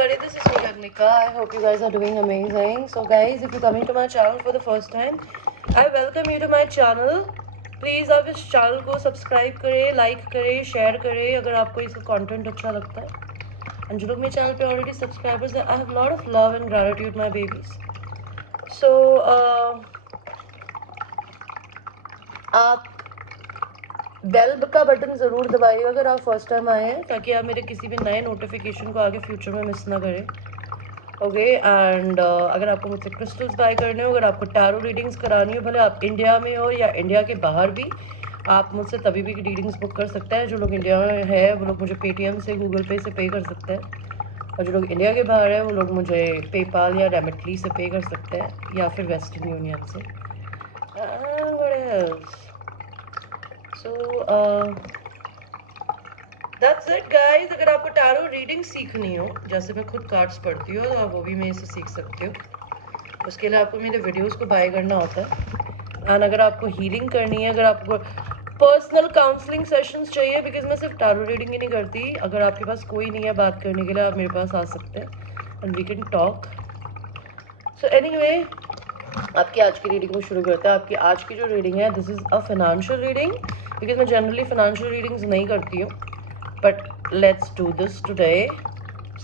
everybody, this is me Agnika. I hope you guys are doing amazing. So guys, if you're coming to my channel for the first time, I welcome you to my channel. Please आप इस channel को subscribe करें, like करें, share करें अगर आपको इसका content अच्छा लगता है। एंड जो लोग मेरे चैनल पे ऑलरेडी सब्सक्राइबर्स हैं, I have lot of love and gratitude my babies. So आप बेल का बटन ज़रूर दबाइए अगर आप फर्स्ट टाइम आए हैं, ताकि आप मेरे किसी भी नए नोटिफिकेशन को आगे फ्यूचर में मिस ना करें। ओके एंड अगर आपको मुझसे क्रिस्टल्स बाय करने हो, अगर आपको टैरो रीडिंग्स करानी हो, भले आप इंडिया में हो या इंडिया के बाहर भी, आप मुझसे तभी भी रीडिंग्स बुक कर सकते हैं। जो लोग इंडिया में है वो लोग मुझे पेटीएम से, गूगल पे से पे कर सकते हैं, और जो लोग इंडिया के बाहर है वो लोग मुझे पेपाल या रेमिटली से पे कर सकते हैं, या फिर वेस्टर्न यूनियन से। So that's it guys. अगर आपको टैरो रीडिंग सीखनी हो, जैसे मैं खुद कार्ड्स पढ़ती हूँ, तो आप वो भी मेरे से सीख सकते हो। उसके लिए आपको मेरे वीडियोस को बाय करना होता है। एंड अगर आपको हीलिंग करनी है, अगर आपको पर्सनल काउंसलिंग सेशंस चाहिए, बिकॉज मैं सिर्फ टैरो रीडिंग ही नहीं करती, अगर आपके पास कोई नहीं है बात करने के लिए, आप मेरे पास आ सकते हैं and we can talk. So anyway, आपकी आज की रीडिंग को शुरू करते हैं। आपकी आज की जो रीडिंग है, this is a financial reading, because मैं जनरली फाइनेंशियल रीडिंग्स नहीं करती हूँ, but let's do this today.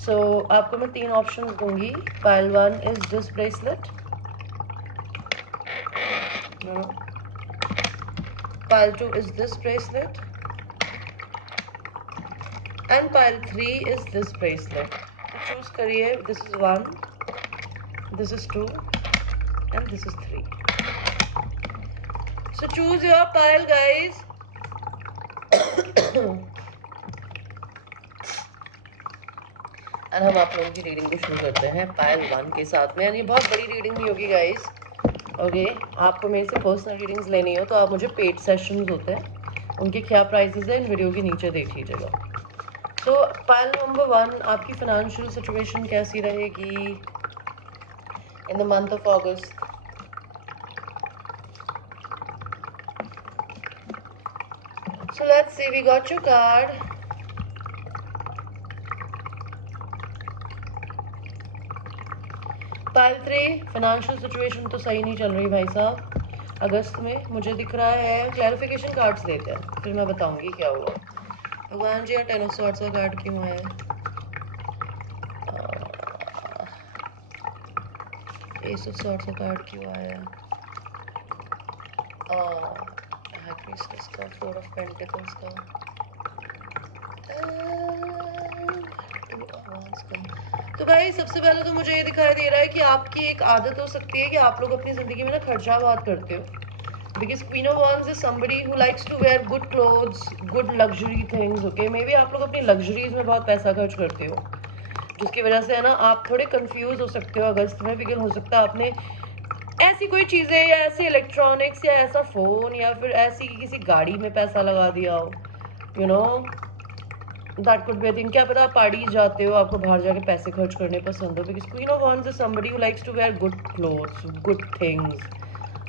So आपको मैं 3 ऑप्शंस दूंगी। Pile 1 is this bracelet, pile 2 is this bracelet, and pile 3 is this bracelet. तो चूज करिए। This is 1, this is 2 and this is 3। So choose your pile guys. And हम आप लोगों की reading को शुरू करते हैं पाइल 1 के साथ में। यानी बहुत बड़ी रीडिंग नहीं होगी गाइस। ओके, आपको मेरे से पर्सनल रीडिंग्स लेनी हो तो आप मुझे पेड सेशंस होते हैं, उनके क्या प्राइसेस हैं इन वीडियो के नीचे देख लीजिएगा। तो पाइल नंबर 1, आपकी फाइनेंशियल सिचुएशन कैसी रहेगी in the month of August. So let's see, we got your card. Pile 3, financial situation तो सही नहीं चल रही भाई साहब अगस्त में। मुझे दिख रहा है क्लैरिफिकेशन कार्ड्स देते हैं, फिर मैं बताऊंगी क्या हुआ। भगवान जी, 10 ऑफ सॉर्ड्स का कार्ड क्यों है? एस ऑफ सॉर्ड्स का कार्ड क्यों आया? हाई प्रीस्टेस का, 4 ऑफ पेंटिकल्स का, 2 ऑफ वांड्स का। तो भाई सबसे पहले तो मुझे ये दिखाई दे रहा है कि आपकी एक आदत हो सकती है कि आप लोग अपनी ज़िंदगी में ना खर्चा बहुत करते हो। Because queen of wands is somebody who likes to wear good clothes, good luxury things. Okay, maybe आप लोग अपनी लग्जरीज में बहुत पैसा खर्च करते हो, जिसकी वजह से है ना आप थोड़े कंफ्यूज हो सकते हो अगस्त में। बिकॉज हो सकता है आपने ऐसी कोई चीज़ें या ऐसे इलेक्ट्रॉनिक्स या ऐसा फ़ोन या फिर ऐसी किसी गाड़ी में पैसा लगा दिया हो, you know that could be thing. क्या पता आप पार्टीज जाते हो, आपको बाहर जाके पैसे खर्च करने पसंद हो। Because queen of wands is somebody who likes to wear good clothes, good things.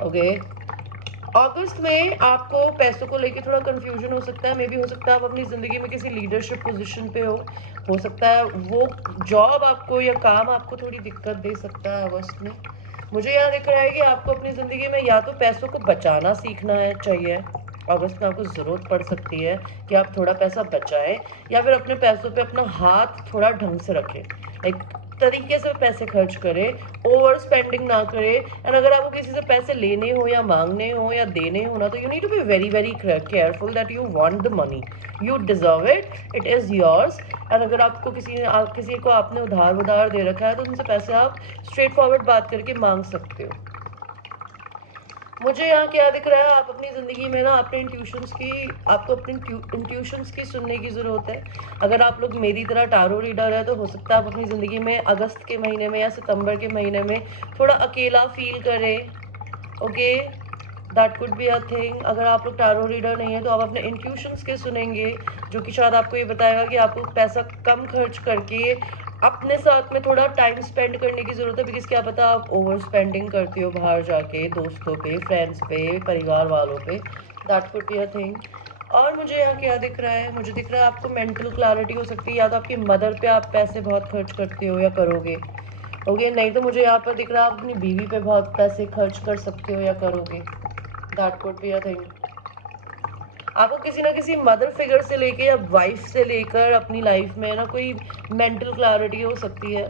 Okay, अगस्त में आपको पैसों को लेके थोड़ा कंफ्यूजन हो सकता है। मे बी हो सकता है आप अपनी ज़िंदगी में किसी लीडरशिप पोजीशन पे हो सकता है वो जॉब आपको या काम आपको थोड़ी दिक्कत दे सकता है अगस्त में। मुझे यहाँ दिख रहा है कि आपको अपनी ज़िंदगी में या तो पैसों को बचाना सीखना है चाहिए। अगस्त में आपको ज़रूरत पड़ सकती है कि आप थोड़ा पैसा बचाएं, या फिर अपने पैसों पे अपना हाथ थोड़ा ढंग से रखें, एक तरीके से पैसे खर्च करें, ओवर स्पेंडिंग ना करें। एंड अगर आपको किसी से पैसे लेने हो या मांगने हो या देने हो ना, तो you need to be very very careful that you want the money, you deserve it, it is yours. And अगर आपको किसी को आपने उधार दे रखा है, तो उनसे पैसे आप स्ट्रेट फॉरवर्ड बात करके मांग सकते हो। मुझे यहाँ क्या दिख रहा है, आप अपनी ज़िंदगी में ना अपने आपको अपने इंट्यूशंस की सुनने की ज़रूरत है। अगर आप लोग मेरी तरह टारो रीडर है, तो हो सकता है आप अपनी ज़िंदगी में अगस्त के महीने में या सितंबर के महीने में थोड़ा अकेला फील करें। Okay, that could be a thing. अगर आप लोग टारो रीडर नहीं है, तो आप अपने इंट्यूशंस के सुनेंगे, जो कि शायद आपको ये बताएगा कि आपको पैसा कम खर्च करके अपने साथ में थोड़ा टाइम स्पेंड करने की ज़रूरत है। बिकॉज क्या पता आप ओवर स्पेंडिंग करती हो बाहर जाके, दोस्तों पे, फ्रेंड्स पे, परिवार वालों पे, that could be a thing. और मुझे यहाँ क्या दिख रहा है, मुझे दिख रहा है आपको मेंटल क्लैरिटी हो सकती है, या तो आपकी मदर पे आप पैसे बहुत खर्च करते हो या करोगे, ओके। नहीं तो मुझे यहाँ पर दिख रहा है आप अपनी बीवी पे बहुत पैसे खर्च कर सकते हो या करोगे, that could be a thing. आपको किसी ना किसी मदर फिगर से लेके या वाइफ से लेकर अपनी लाइफ में ना कोई मेंटल क्लैरिटी हो सकती है।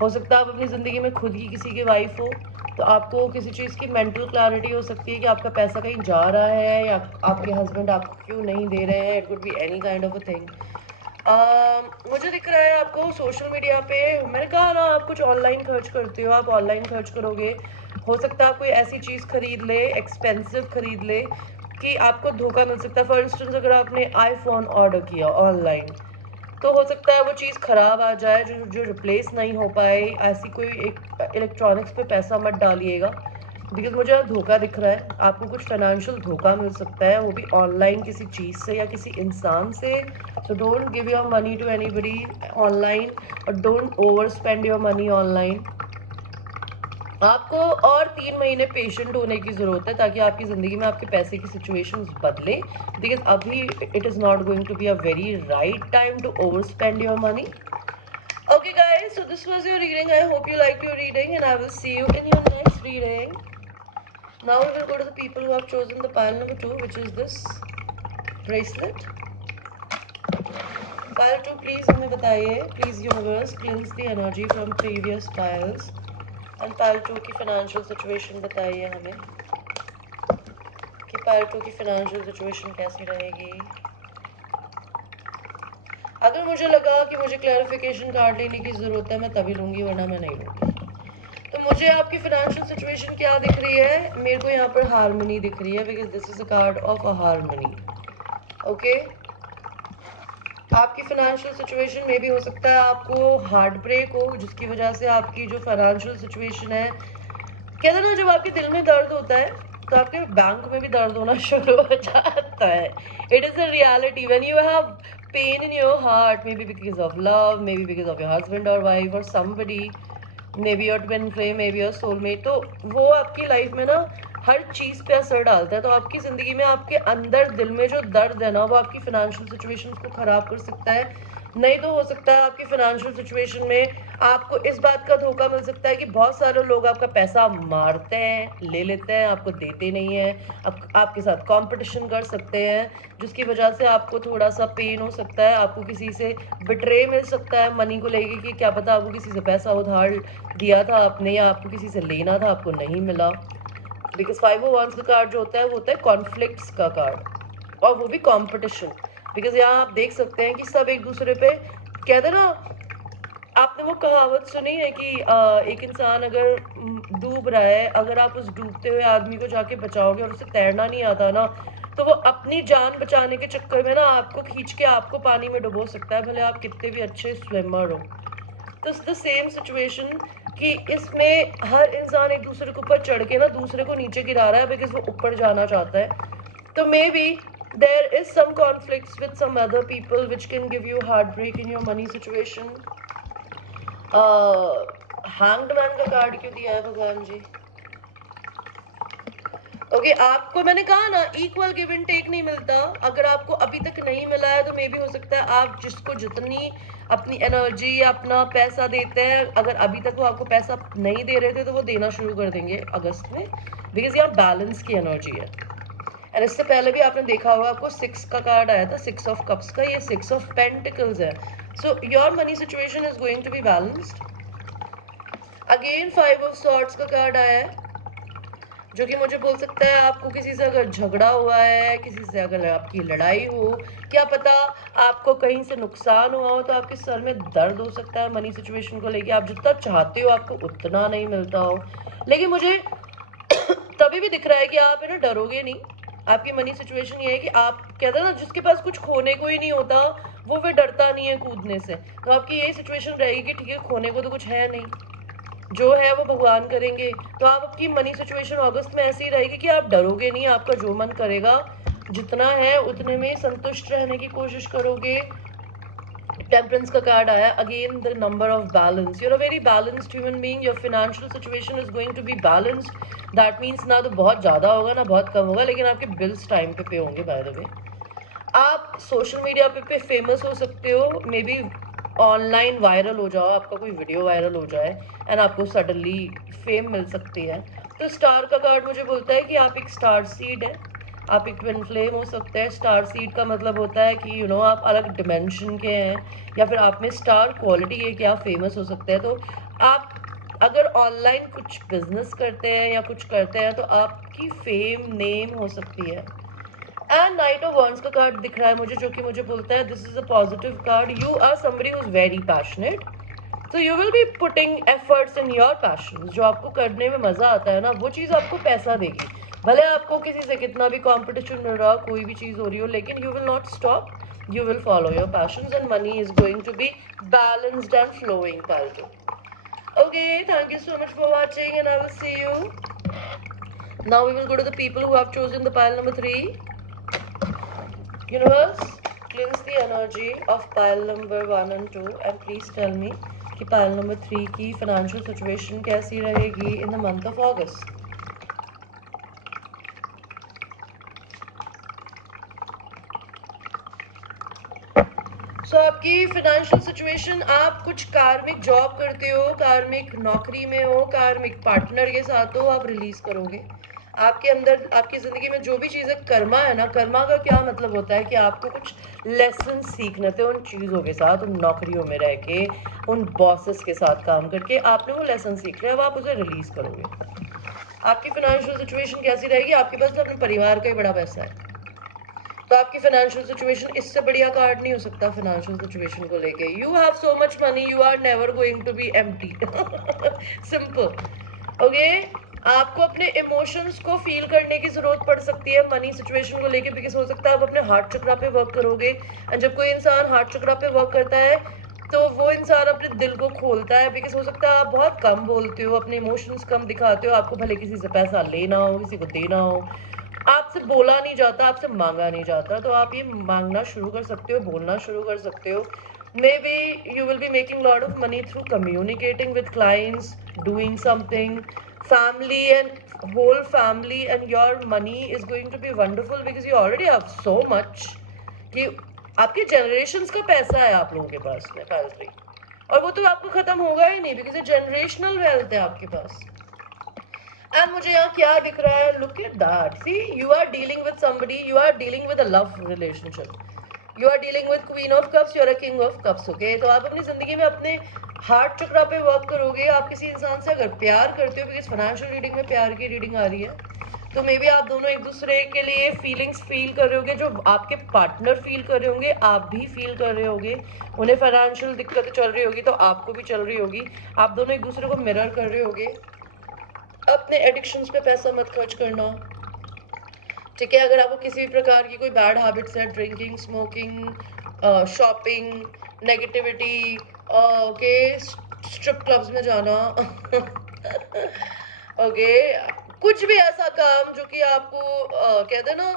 हो सकता है आप अपनी ज़िंदगी में खुद ही किसी की वाइफ हो, तो आपको किसी चीज़ की मेंटल क्लैरिटी हो सकती है कि आपका पैसा कहीं जा रहा है या आपके हस्बैंड आपको क्यों नहीं दे रहे हैं। It could be any kind of a thing. मुझे दिख रहा है आपको सोशल मीडिया पे, मैंने कहा ना आप कुछ ऑनलाइन खर्च करते हो, आप ऑनलाइन खर्च करोगे। हो सकता है आप कोई ऐसी चीज़ खरीद ले, एक्सपेंसिव खरीद ले कि आपको धोखा मिल सकता है। फॉर इंस्टेंस अगर आपने आईफोन ऑर्डर किया ऑनलाइन, तो हो सकता है वो चीज़ ख़राब आ जाए जो जो रिप्लेस नहीं हो पाए। ऐसी कोई एक इलेक्ट्रॉनिक्स पे पैसा मत डालिएगा, बिकॉज मुझे धोखा दिख रहा है, आपको कुछ फाइनेंशियल धोखा मिल सकता है, वो भी ऑनलाइन किसी चीज़ से या किसी इंसान से। So don't give your money to anybody online, और don't overspend your money online. आपको और 3 महीने पेशेंट होने की ज़रूरत है ताकि आपकी ज़िंदगी में आपके पैसे की सिचुएशंस बदले, बिकॉज अभी it is not going to be a very right time to overspend your money. Okay guys, so this was your reading. I hope you liked your reading and I will see you in your next reading. Now we will go to the people who have chosen the pile number 2, which is this bracelet. Pile 2, please हमें बताइए, please universe cleanse the energy from previous piles. And pile 2 की financial situation बताइए हमें कि pile 2 की financial situation कैसी रहेगी। अगर मुझे लगा कि मुझे क्लैरिफिकेशन कार्ड लेने की ज़रूरत है मैं तभी लूँगी, वरना मैं नहीं लूँगी। तो मुझे आपकी फाइनेंशियल सिचुएशन क्या दिख रही है, मेरे को यहाँ पर हारमोनी दिख रही है, because this is a card of a harmony, okay. आपकी फाइनेंशियल सिचुएशन में भी हो सकता है आपको हार्ट ब्रेक हो, जिसकी वजह से आपकी जो फाइनेंशियल सिचुएशन है, कहते हैं ना जब आपके दिल में दर्द होता है तो आपके बैंक में भी दर्द होना शुरू हो जाता है। It is a reality when you have pain in your heart, may be because of love, may be because of your husband और वाइफ और somebody, may be your twin flame, may be your soulmate, तो वो आपकी life में ना हर चीज़ पे असर डालता है। तो आपकी ज़िंदगी में आपके अंदर दिल में जो दर्द है ना, वो आपकी फाइनेंशियल सिचुएशंस को ख़राब कर सकता है। नहीं तो हो सकता है आपकी फाइनेंशियल सिचुएशन में आपको इस बात का धोखा मिल सकता है कि बहुत सारे लोग आपका पैसा मारते हैं, ले लेते हैं, आपको देते नहीं हैं, आपके साथ कंपटीशन कर सकते हैं, जिसकी वजह से आपको थोड़ा सा पेन हो सकता है। आपको किसी से बिट्रे मिल सकता है मनी को लेके कि क्या पता आपको किसी से पैसा उधार दिया था आपने, या आपको किसी से लेना था, आपको नहीं मिला। बिकॉज 5 ऑफ वांड्स का कार्ड जो होता है वो होता है कॉन्फ्लिक्ट्स का कार्ड, और वो भी कॉम्पिटिशन। बिकॉज यहाँ आप देख सकते हैं कि सब एक दूसरे पे, कहते हैं ना, आपने वो कहावत सुनी है कि एक इंसान अगर डूब रहा है, अगर आप उस डूबते हुए आदमी को जाके बचाओगे और उसे तैरना नहीं आता ना, तो वो अपनी जान बचाने के चक्कर में ना आपको खींच के आपको पानी में डुबो सकता है, भले आप कितने भी अच्छे स्विमर हो। तो इट्स द सेम सिचुएशन कि इसमें हर इंसान एक दूसरे के ऊपर चढ़ के ना दूसरे को नीचे गिरा रहा है, बिकॉज वो ऊपर जाना चाहता है। तो may be there is some conflicts with some other people which can give you heartbreak in your money situation. Hanged man का कार्ड क्यों दिया है भगवान जी? ओके, आपको मैंने कहा ना इक्वल गिव एंड टेक नहीं मिलता। अगर आपको अभी तक नहीं मिला है तो मे बी हो सकता है आप जिसको जितनी अपनी एनर्जी अपना पैसा देते हैं, अगर अभी तक वो आपको पैसा नहीं दे रहे थे तो वो देना शुरू कर देंगे अगस्त में, बिकॉज यहाँ बैलेंस की एनर्जी है। एंड इससे पहले भी आपने देखा होगा आपको 6 का कार्ड आया था, 6 ऑफ कप्स का, ये 6 ऑफ पेंटिकल्स है। So your money situation is going to be balanced. Again 5 of swords का कार्ड आया है, जो कि मुझे बोल सकता है आपको किसी से अगर झगड़ा हुआ है, किसी से अगर आपकी लड़ाई हो, क्या पता आपको कहीं से नुकसान हुआ हो, तो आपके सर में दर्द हो सकता है मनी सिचुएशन को लेके। आप जितना चाहते हो आपको उतना नहीं मिलता हो, लेकिन मुझे तभी भी दिख रहा है कि आप है ना डरोगे नहीं। आपकी मनी सिचुएशन ये है कि आप कहते हैं ना जिसके पास कुछ खोने को ही नहीं होता वो फिर डरता नहीं है कूदने से। तो आपकी यही सिचुएशन रहेगी कि ठीक है खोने को तो कुछ है नहीं, जो है वो भगवान करेंगे। तो आप आपकी मनी सिचुएशन अगस्त में ऐसी रहेगी कि आप डरोगे नहीं, आपका जो मन करेगा जितना है उतने में संतुष्ट रहने की कोशिश करोगे। टेम्परेंस का कार्ड आया, again the number of balance. You are a very balanced human being, your financial situation is going to be balanced. That means ना तो बहुत ज़्यादा होगा ना बहुत कम होगा, लेकिन आपके बिल्स टाइम पे होंगे बाय द वे। आप सोशल मीडिया पे फेमस हो सकते हो, मे बी ऑनलाइन वायरल हो जाओ, आपका कोई वीडियो वायरल हो जाए एंड आपको सडनली फेम मिल सकती है। तो स्टार का कार्ड मुझे बोलता है कि आप एक स्टार सीड है, आप एक ट्विन फ्लेम हो सकते हैं। स्टार सीड का मतलब होता है कि आप अलग डिमेंशन के हैं, या फिर आप में स्टार क्वालिटी है कि आप फेमस हो सकते हैं। तो आप अगर ऑनलाइन कुछ बिजनेस करते हैं या कुछ करते हैं तो आपकी फेम नेम हो सकती है। एंड नाइट ऑफ वॉन्ड्स का कार्ड दिख रहा है मुझे, जो कि मुझे बोलता है this is a positive card. You are somebody who is very passionate, so you will be putting efforts in your passions। जो आपको करने में मजा आता है ना, वो चीज आपको पैसा देगी। भले आपको किसी से कितना भी कंपटीशन मिल रहा हो, कोई भी चीज हो रही हो, लेकिन you will not stop, you will follow your passions and money is going to be balanced and flowing, Palto। Okay, thank you so much for watching and I will see you now। We will go to the people who have chosen the pile number 3। Universe, cleanse the energy of pile number 1 and 2 and please tell me कि pile number 3 की financial situation कैसी रहेगी in the month of August। So आपकी financial situation, आप कुछ कार्मिक job करते हो, कार्मिक नौकरी में हो, कार्मिक पार्टनर के साथ हो, आप रिलीज करोगे। आपके अंदर, आपकी जिंदगी में जो भी चीजें कर्मा है ना, कर्मा का क्या मतलब होता है कि आपको कुछ लेसन सीखने थे उन चीज़ों के साथ, उन नौकरियों में रह के, उन बॉसेस के साथ काम करके आपने वो लेसन सीख लिया, अब आप उसे रिलीज करोगे। आपकी फाइनेंशियल सिचुएशन कैसी रहेगी? आपके पास तो अपने परिवार का ही बड़ा पैसा है, तो आपकी फाइनेंशियल सिचुएशन इससे बढ़िया कार्ड नहीं हो सकता फाइनेंशियल सिचुएशन को लेके। You have so much money, you are never going to be empty. Simple. Okay, आपको अपने इमोशंस को फील करने की जरूरत पड़ सकती है मनी सिचुएशन को लेके, बिकॉज हो सकता है आप अपने हार्ट चक्रा पे वर्क करोगे। एंड जब कोई इंसान हार्ट चक्रा पे वर्क करता है तो वो इंसान अपने दिल को खोलता है, बिकॉज हो सकता है आप बहुत कम बोलते हो, अपने इमोशंस कम दिखाते हो, आपको भले किसी से पैसा लेना हो, किसी को देना हो, आपसे बोला नहीं जाता, आपसे मांगा नहीं जाता, तो आप ये मांगना शुरू कर सकते हो, बोलना शुरू कर सकते हो। Maybe you will be making a lot of money through communicating with clients, doing something, family and whole family, and your money is going to be wonderful because you already have so much कि आपके generations का पैसा है आप लोगों के पास में finally, और वो तो आपको खत्म होगा ही नहीं बिकॉज ये generational wealth है आपके पास। एंड मुझे यहाँ क्या दिख रहा है, look at that, see you are dealing with somebody, you are dealing with a love relationship, you are dealing with queen of cups, you are a king of cups. Okay, तो आप अपनी जिंदगी में अपने हार्ट चक्रा पे work करोगे। आप किसी इंसान से अगर प्यार करते हो, बिकॉज फाइनेंशियल रीडिंग में प्यार की रीडिंग आ रही है, तो मे बी आप दोनों एक दूसरे के लिए फीलिंग्स फील कर रहे होगे, जो आपके पार्टनर फील कर रहे होंगे, आप भी फील कर रहे होगे। उन्हें फाइनेंशियल दिक्कत चल रही होगी तो आपको भी चल रही होगी, आप दोनों एक दूसरे को मिरर कर रहे होगे। अपने एडिक्शंस पे पैसा मत खर्च करना, ठीक है? अगर आपको किसी भी प्रकार की कोई बैड हैबिट्स है, drinking, smoking, shopping, negativity, okay, strip clubs में जाना, ओके, कुछ भी ऐसा काम जो कि आपको कहते हैं ना,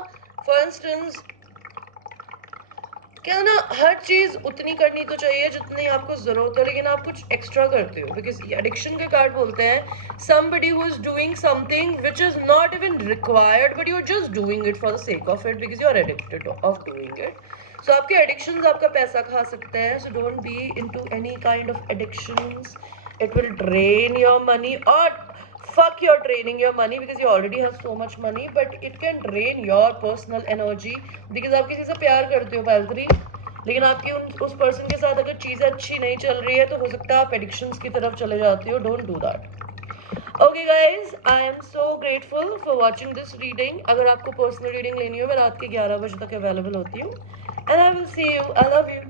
फॉर इंस्टेंस क्या ना, हर चीज उतनी करनी तो चाहिए जितनी आपको जरूरत है, लेकिन आप कुछ एक्स्ट्रा करते हो, बिकॉज एडिक्शन के कार्ड बोलते हैं somebody who is doing something which is not even required but you're just doing it for the sake of it because you are addicted of doing it। so आपके addictions आपका पैसा खा सकते हैं, so don't be into any kind of addictions, it will drain your money, or fuck you're draining your money because you already have so much money, but it can drain your personal energy because आप किसी से प्यार करते हो पैलत्री, लेकिन आपकी उस person के साथ अगर चीज़ें अच्छी नहीं चल रही है तो हो सकता है आप एडिक्शंस की तरफ चले जाते हो। Don't do that. Okay guys, I am so grateful for watching this reading. अगर आपको पर्सनल रीडिंग लेनी हो, मैं रात के 11 बजे तक अवेलेबल होती हूँ, and I will see you. I love you.